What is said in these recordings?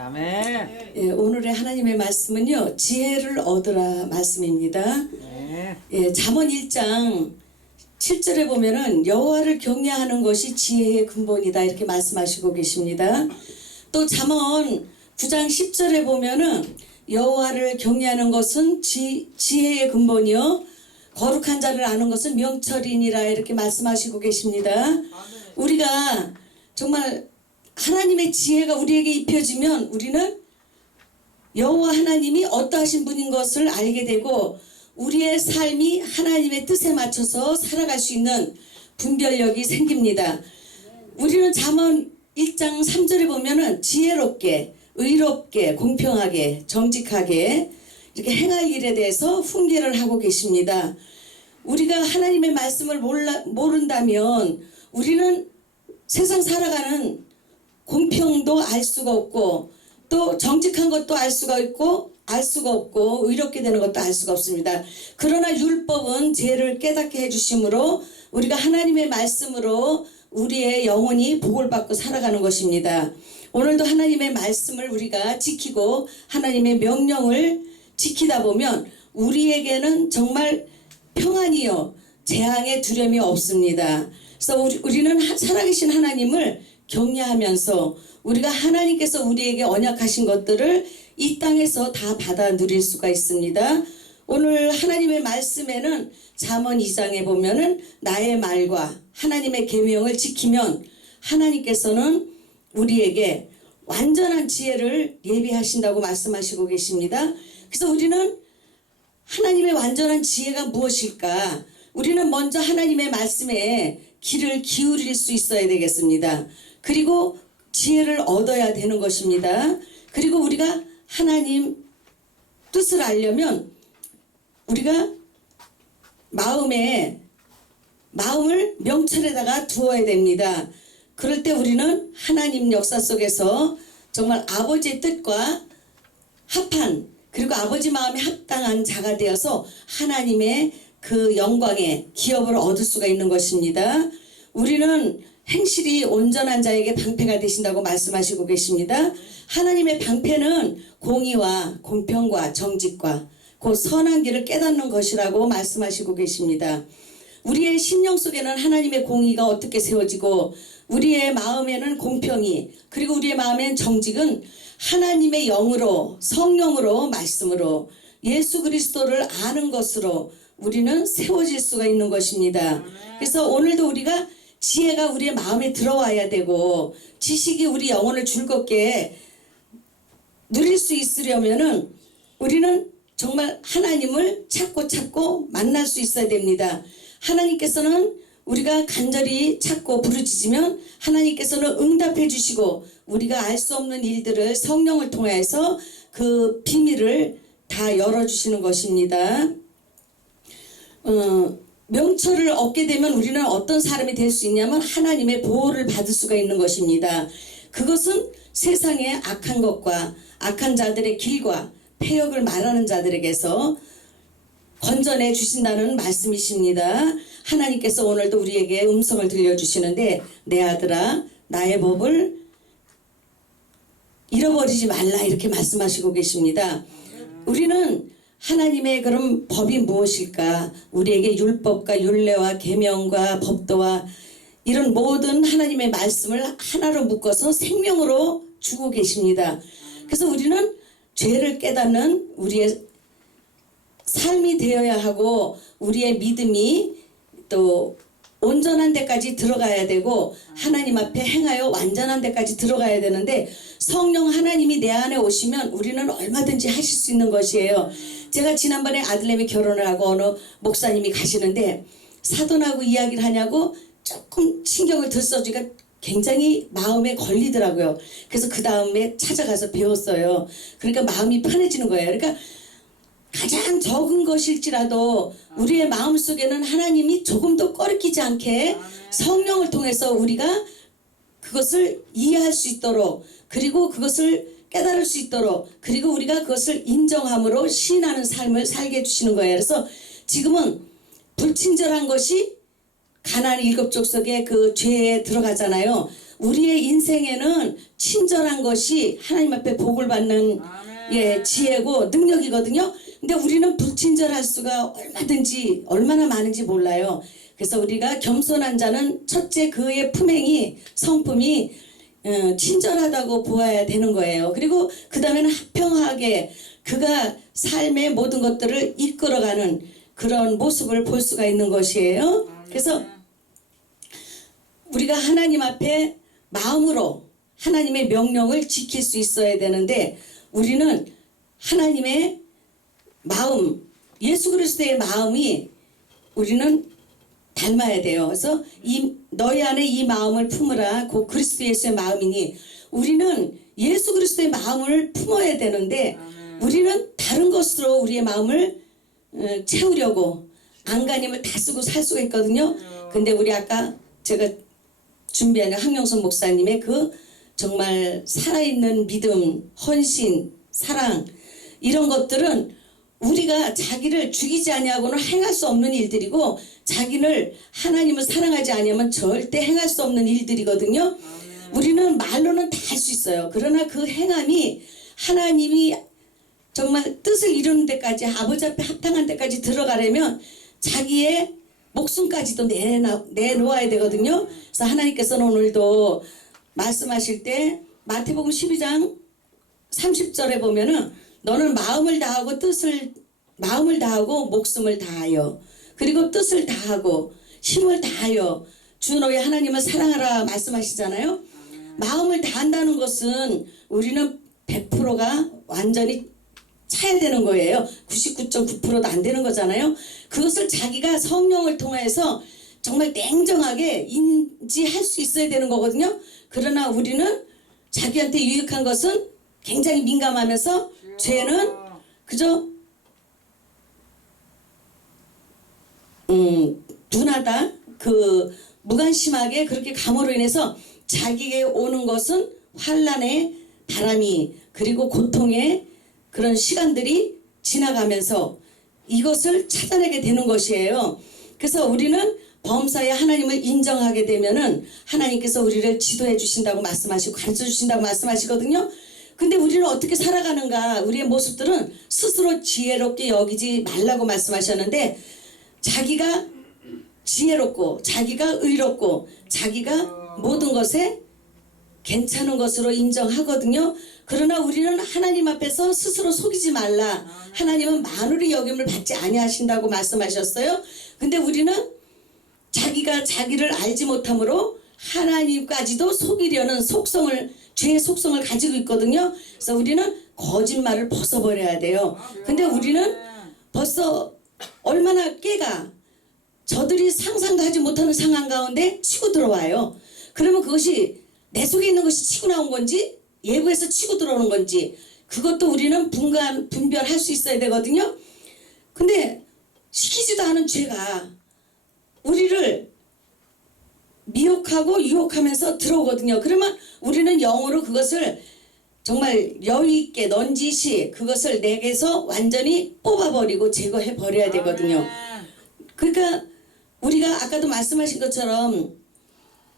아멘. 예, 오늘의 하나님의 말씀은요, 지혜를 얻으라 말씀입니다. 네. 예, 잠언 1장 7절에 보면은 여호와를 경외하는 것이 지혜의 근본이다 이렇게 말씀하시고 계십니다. 또 잠언 9장 10절에 보면은 여호와를 경외하는 것은 지혜의 근본이요 거룩한 자를 아는 것은 명철이니라 이렇게 말씀하시고 계십니다. 우리가 정말 하나님의 지혜가 우리에게 입혀지면 우리는 여호와 하나님이 어떠하신 분인 것을 알게 되고 우리의 삶이 하나님의 뜻에 맞춰서 살아갈 수 있는 분별력이 생깁니다. 우리는 잠언 1장 3절에 보면은 지혜롭게, 의롭게, 공평하게, 정직하게 이렇게 행할 일에 대해서 훈계를 하고 계십니다. 우리가 하나님의 말씀을 모른다면 우리는 세상 살아가는 공평도 알 수가 없고 또 정직한 것도 알 수가 없고 의롭게 되는 것도 알 수가 없습니다. 그러나 율법은 죄를 깨닫게 해주심으로 우리가 하나님의 말씀으로 우리의 영혼이 복을 받고 살아가는 것입니다. 오늘도 하나님의 말씀을 우리가 지키고 하나님의 명령을 지키다 보면 우리에게는 정말 평안이요 재앙의 두려움이 없습니다. 그래서 우리는 살아계신 하나님을 경외하면서 우리가 하나님께서 우리에게 언약하신 것들을 이 땅에서 다 받아 누릴 수가 있습니다. 오늘 하나님의 말씀에는 잠언 2장에 보면은 나의 말과 하나님의 계명을 지키면 하나님께서는 우리에게 완전한 지혜를 예비하신다고 말씀하시고 계십니다. 그래서 우리는 하나님의 완전한 지혜가 무엇일까? 우리는 먼저 하나님의 말씀에 귀를 기울일 수 있어야 되겠습니다. 그리고 지혜를 얻어야 되는 것입니다. 그리고 우리가 하나님 뜻을 알려면 우리가 마음을 명철에다가 두어야 됩니다. 그럴 때 우리는 하나님 역사 속에서 정말 아버지의 뜻과 합한 그리고 아버지 마음에 합당한 자가 되어서 하나님의 그 영광의 기업을 얻을 수가 있는 것입니다. 우리는 행실이 온전한 자에게 방패가 되신다고 말씀하시고 계십니다. 하나님의 방패는 공의와 공평과 정직과 그 선한 길을 깨닫는 것이라고 말씀하시고 계십니다. 우리의 심령 속에는 하나님의 공의가 어떻게 세워지고 우리의 마음에는 공평이 그리고 우리의 마음에는 정직은 하나님의 영으로 성령으로 말씀으로 예수 그리스도를 아는 것으로 우리는 세워질 수가 있는 것입니다. 그래서 오늘도 우리가 지혜가 우리의 마음에 들어와야 되고 지식이 우리 영혼을 즐겁게 누릴 수 있으려면은 우리는 정말 하나님을 찾고 만날 수 있어야 됩니다. 하나님께서는 우리가 간절히 찾고 부르짖으면 하나님께서는 응답해 주시고 우리가 알 수 없는 일들을 성령을 통해서 그 비밀을 다 열어주시는 것입니다. 명철을 얻게 되면 우리는 어떤 사람이 될 수 있냐면 하나님의 보호를 받을 수가 있는 것입니다. 그것은 세상의 악한 것과 악한 자들의 길과 폐역을 말하는 자들에게서 건져내 주신다는 말씀이십니다. 하나님께서 오늘도 우리에게 음성을 들려주시는데 내 아들아 나의 법을 잃어버리지 말라 이렇게 말씀하시고 계십니다. 우리는 하나님의 그런 법이 무엇일까? 우리에게 율법과 율례와 계명과 법도와 이런 모든 하나님의 말씀을 하나로 묶어서 생명으로 주고 계십니다. 그래서 우리는 죄를 깨닫는 우리의 삶이 되어야 하고 우리의 믿음이 또 온전한 데까지 들어가야 되고 하나님 앞에 행하여 완전한 데까지 들어가야 되는데 성령 하나님이 내 안에 오시면 우리는 얼마든지 하실 수 있는 것이에요. 제가 지난번에 아들내미 결혼을 하고 어느 목사님이 가시는데 사돈하고 이야기를 하냐고 조금 신경을 덜 써주니까 굉장히 마음에 걸리더라고요. 그래서 그 다음에 찾아가서 배웠어요. 그러니까 마음이 편해지는 거예요. 그러니까 가장 적은 것일지라도 우리의 마음속에는 하나님이 조금도 꺼리끼지 않게 성령을 통해서 우리가 그것을 이해할 수 있도록 그리고 그것을 깨달을 수 있도록 그리고 우리가 그것을 인정함으로 시인하는 삶을 살게 해주시는 거예요. 그래서 지금은 불친절한 것이 가나안 일곱 족속의 그 죄에 들어가잖아요. 우리의 인생에는 친절한 것이 하나님 앞에 복을 받는 지혜고 능력이거든요. 근데 우리는 불친절할 수가 얼마든지 얼마나 많은지 몰라요. 그래서 우리가 겸손한 자는 첫째 그의 품행이 성품이 친절하다고 보아야 되는 거예요. 그리고 그 다음에는 합평하게 그가 삶의 모든 것들을 이끌어가는 그런 모습을 볼 수가 있는 것이에요. 그래서 우리가 하나님 앞에 마음으로 하나님의 명령을 지킬 수 있어야 되는데 우리는 하나님의 마음, 예수 그리스도의 마음이 우리는 닮아야 돼요. 그래서 너희 안에 이 마음을 품으라 곧 그리스도 예수의 마음이니 우리는 예수 그리스도의 마음을 품어야 되는데 우리는 다른 것으로 우리의 마음을 채우려고 안간힘을 다 쓰고 살 수가 있거든요. 근데 우리 아까 제가 준비하는 황영선 목사님의 그 정말 살아있는 믿음, 헌신, 사랑 이런 것들은 우리가 자기를 죽이지 아니하고는 행할 수 없는 일들이고 자기를 하나님을 사랑하지 아니하면 절대 행할 수 없는 일들이거든요. 우리는 말로는 다 할 수 있어요. 그러나 그 행함이 하나님이 정말 뜻을 이루는 데까지 아버지 앞에 합당한 데까지 들어가려면 자기의 목숨까지도 내놓아야 되거든요. 그래서 하나님께서는 오늘도 말씀하실 때 마태복음 12장 30절에 보면은 너는 마음을 다하고 목숨을 다하여 그리고 뜻을 다하고 힘을 다하여 주 너의 하나님을 사랑하라 말씀하시잖아요. 마음을 다한다는 것은 우리는 100%가 완전히 차야 되는 거예요. 99.9%도 안 되는 거잖아요. 그것을 자기가 성령을 통해서 정말 냉정하게 인지할 수 있어야 되는 거거든요. 그러나 우리는 자기한테 유익한 것은 굉장히 민감하면서 죄는 그저 둔하다 그 무관심하게 그렇게 감으로 인해서 자기에게 오는 것은 환난의 바람이 그리고 고통의 그런 시간들이 지나가면서 이것을 찾아내게 되는 것이에요. 그래서 우리는 범사에 하나님을 인정하게 되면은 하나님께서 우리를 지도해 주신다고 말씀하시고 가르쳐 주신다고 말씀하시거든요. 근데 우리는 어떻게 살아가는가? 우리의 모습들은 스스로 지혜롭게 여기지 말라고 말씀하셨는데 자기가 지혜롭고 자기가 의롭고 자기가 모든 것에 괜찮은 것으로 인정하거든요. 그러나 우리는 하나님 앞에서 스스로 속이지 말라. 하나님은 만물의 여김을 받지 아니하신다고 말씀하셨어요. 근데 우리는 자기가 자기를 알지 못함으로 하나님까지도 속이려는 죄의 속성을 가지고 있거든요. 그래서 우리는 거짓말을 벗어버려야 돼요. 근데 우리는 벌써 얼마나 깨가 저들이 상상도 하지 못하는 상황 가운데 치고 들어와요. 그러면 그것이 내 속에 있는 것이 치고 나온 건지 외부에서 치고 들어오는 건지 그것도 우리는 분별할 수 있어야 되거든요. 근데 시키지도 않은 죄가 우리를 미혹하고 유혹하면서 들어오거든요. 그러면 우리는 영으로 그것을 정말 여유있게 넌지시 그것을 내게서 완전히 뽑아버리고 제거해버려야 되거든요. 그러니까 우리가 아까도 말씀하신 것처럼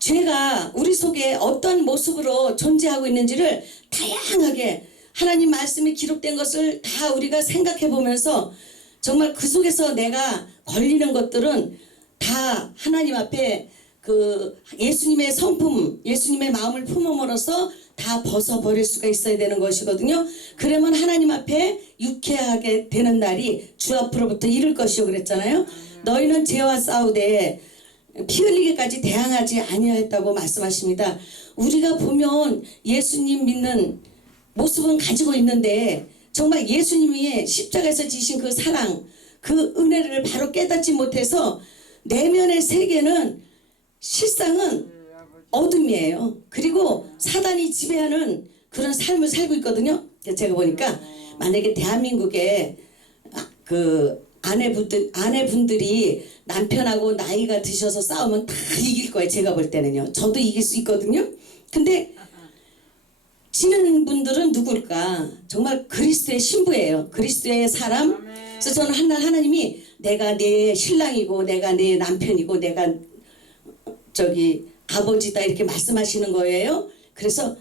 죄가 우리 속에 어떤 모습으로 존재하고 있는지를 다양하게 하나님 말씀이 기록된 것을 다 우리가 생각해 보면서 정말 그 속에서 내가 걸리는 것들은 다 하나님 앞에 그 예수님의 성품, 예수님의 마음을 품음으로써 다 벗어버릴 수가 있어야 되는 것이거든요. 그러면 하나님 앞에 유쾌하게 되는 날이 주 앞으로부터 이를 것이요 그랬잖아요. 너희는 죄와 싸우되 피 흘리기까지 대항하지 아니하였다고 말씀하십니다. 우리가 보면 예수님 믿는 모습은 가지고 있는데 정말 예수님이 십자가에서 지신 그 사랑, 그 은혜를 바로 깨닫지 못해서 내면의 세계는 실상은 어둠이에요. 그리고 사단이 지배하는 그런 삶을 살고 있거든요. 제가 보니까 만약에 대한민국에 그 아내분들이 남편하고 나이가 드셔서 싸우면 다 이길 거예요. 제가 볼 때는요. 저도 이길 수 있거든요. 근데 지는 분들은 누굴까? 정말 그리스도의 신부예요. 그리스도의 사람. 그래서 저는 한날 하나님이 내가 내 신랑이고 내가 내 남편이고 내가 아버지다 이렇게 말씀하시는 거예요. 그래서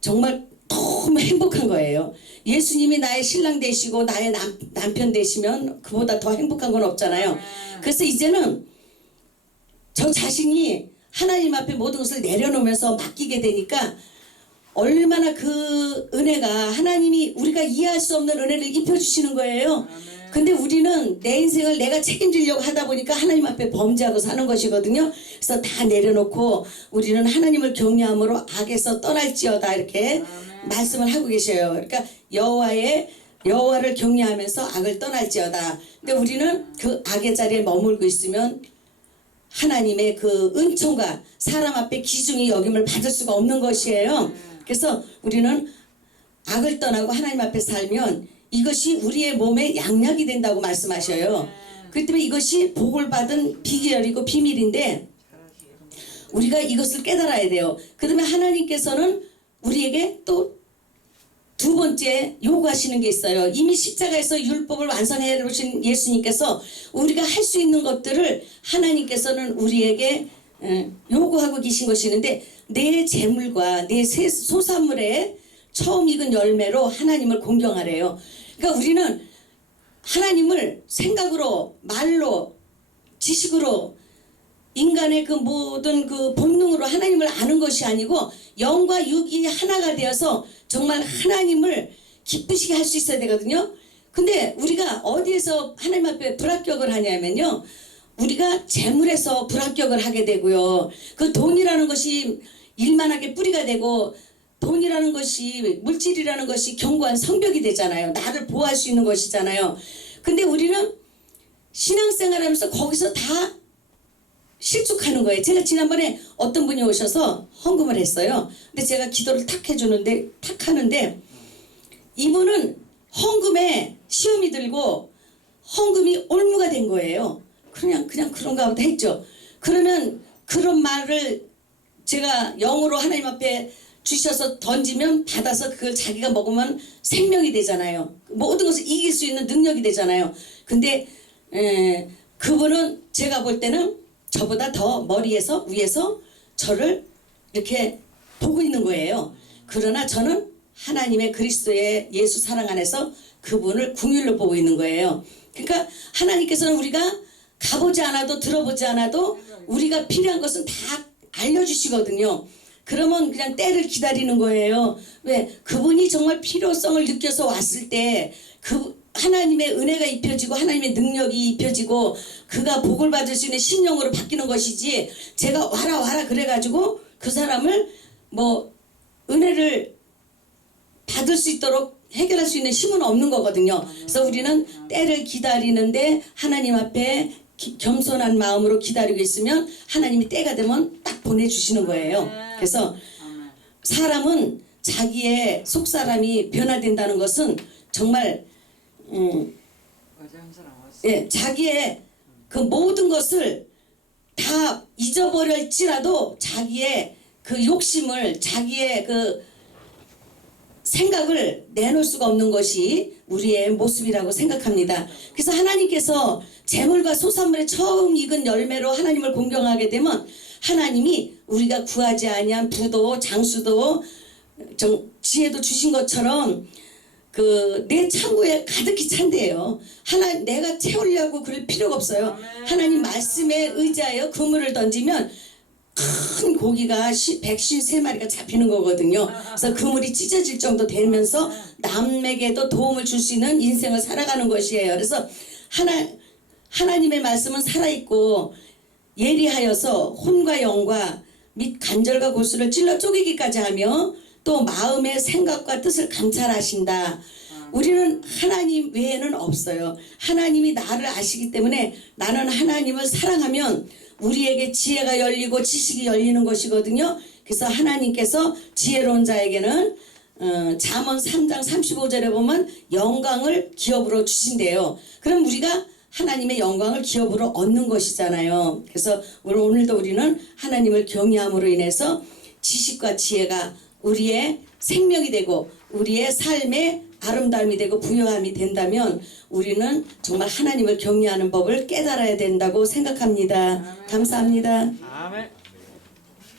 정말 너무 행복한 거예요. 예수님이 나의 신랑 되시고 나의 남편 되시면 그보다 더 행복한 건 없잖아요. 그래서 이제는 저 자신이 하나님 앞에 모든 것을 내려놓으면서 맡기게 되니까 얼마나 그 은혜가 하나님이 우리가 이해할 수 없는 은혜를 입혀주시는 거예요. 근데 우리는 내 인생을 내가 책임지려고 하다 보니까 하나님 앞에 범죄하고 사는 것이거든요. 그래서 다 내려놓고 우리는 하나님을 경외함으로 악에서 떠날지어다 이렇게 말씀을 하고 계셔요. 그러니까 여호와를 경외하면서 악을 떠날지어다. 근데 우리는 그 악의 자리에 머물고 있으면 하나님의 그 은총과 사람 앞에 기중이 여김을 받을 수가 없는 것이에요. 그래서 우리는 악을 떠나고 하나님 앞에 살면 이것이 우리의 몸에 양약이 된다고 말씀하셔요. 그렇기 때문에 이것이 복을 받은 비결이고 비밀인데 우리가 이것을 깨달아야 돼요. 그다음에 하나님께서는 우리에게 또 두 번째 요구하시는 게 있어요. 이미 십자가에서 율법을 완성해 놓으신 예수님께서 우리가 할 수 있는 것들을 하나님께서는 우리에게 요구하고 계신 것이 있는데 내 재물과 내 소산물의 처음 익은 열매로 하나님을 공경하래요. 그러니까 우리는 하나님을 생각으로, 말로, 지식으로, 인간의 그 모든 그 본능으로 하나님을 아는 것이 아니고 영과 육이 하나가 되어서 정말 하나님을 기쁘시게 할 수 있어야 되거든요. 근데 우리가 어디에서 하나님 앞에 불합격을 하냐면요, 우리가 재물에서 불합격을 하게 되고요. 그 돈이라는 것이 일만하게 뿌리가 되고 돈이라는 것이, 물질이라는 것이 견고한 성벽이 되잖아요. 나를 보호할 수 있는 것이잖아요. 근데 우리는 신앙생활하면서 거기서 다 실족하는 거예요. 제가 지난번에 어떤 분이 오셔서 헌금을 했어요. 근데 제가 기도를 탁 하는데 이분은 헌금에 시험이 들고 헌금이 올무가 된 거예요. 그냥 그런가 보다 했죠. 그러면 그런 말을 제가 영으로 하나님 앞에 주셔서 던지면 받아서 그걸 자기가 먹으면 생명이 되잖아요. 모든 것을 이길 수 있는 능력이 되잖아요. 근데 그분은 제가 볼 때는 저보다 더 머리에서 위에서 저를 이렇게 보고 있는 거예요. 그러나 저는 하나님의 그리스도의 예수 사랑 안에서 그분을 궁율로 보고 있는 거예요. 그러니까 하나님께서는 우리가 가보지 않아도 들어보지 않아도 우리가 필요한 것은 다 알려주시거든요. 그러면 그냥 때를 기다리는 거예요. 왜? 그분이 정말 필요성을 느껴서 왔을 때 그 하나님의 은혜가 입혀지고 하나님의 능력이 입혀지고 그가 복을 받을 수 있는 신령으로 바뀌는 것이지, 제가 와라 그래가지고 그 사람을 뭐 은혜를 받을 수 있도록 해결할 수 있는 힘은 없는 거거든요. 그래서 우리는 때를 기다리는데 하나님 앞에 겸손한 마음으로 기다리고 있으면 하나님이 때가 되면 딱 보내주시는 거예요. 그래서 사람은 자기의 속사람이 변화된다는 것은 정말 자기의 그 모든 것을 다 잊어버릴지라도 자기의 그 욕심을, 자기의 그 생각을 내놓을 수가 없는 것이 우리의 모습이라고 생각합니다. 그래서 하나님께서 재물과 소산물의 처음 익은 열매로 하나님을 공경하게 되면 하나님이 우리가 구하지 아니한 부도 장수도 지혜도 주신 것처럼 그 내 창고에 가득히 찬대요. 내가 채우려고 그럴 필요가 없어요. 하나님 말씀에 의지하여 그물을 던지면 큰 고기가 153마리가 잡히는 거거든요. 그래서 그물이 찢어질 정도 되면서 남에게도 도움을 줄 수 있는 인생을 살아가는 것이에요. 그래서 하나님의 말씀은 살아있고 예리하여서 혼과 영과 및 간절과 골수를 찔러 쪼개기까지 하며 또 마음의 생각과 뜻을 감찰하신다. 우리는 하나님 외에는 없어요. 하나님이 나를 아시기 때문에 나는 하나님을 사랑하면 우리에게 지혜가 열리고 지식이 열리는 것이거든요. 그래서 하나님께서 지혜로운 자에게는 잠언 3장 35절에 보면 영광을 기업으로 주신대요. 그럼 우리가 하나님의 영광을 기업으로 얻는 것이잖아요. 그래서 오늘도 우리는 하나님을 경외함으로 인해서 지식과 지혜가 우리의 생명이 되고 우리의 삶의 아름다움이 되고 부요함이 된다면 우리는 정말 하나님을 경외하는 법을 깨달아야 된다고 생각합니다. 감사합니다. 아멘.